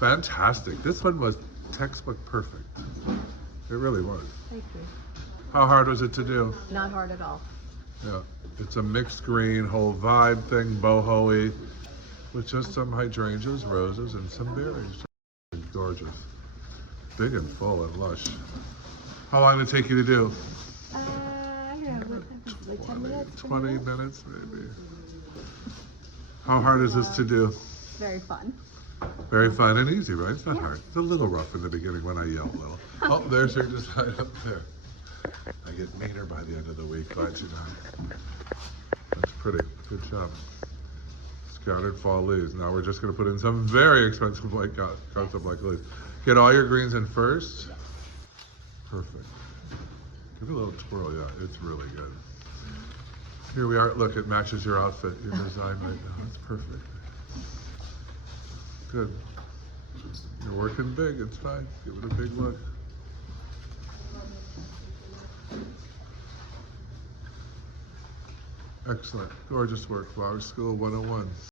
Fantastic. This one was textbook perfect. It really was. Thank you. How hard was it to do? Not hard at all. Yeah. It's a mixed green, whole vibe thing, boho-y, with just some hydrangeas, roses, and some berries. Gorgeous. Big and full and lush. How long did it take you to do? I don't know, like 10 minutes? 20 minutes, maybe. How hard is this to do? Very fun. Very fun and easy, right? It's not hard. It's a little rough in the beginning when I yell a little. Oh, there's her design up there. I get meaner by the end of the week, glad you know. That's pretty. Good job. Scattered fall leaves. Now we're just going to put in some very expensive white concept like leaves. Get all your greens in first. Perfect. Give it a little twirl, yeah. It's really good. Here we are. Look, it matches your outfit, your design right now. It's perfect. Good. You're working big. It's fine. Give it a big look. Excellent. Gorgeous work. Flower School 101.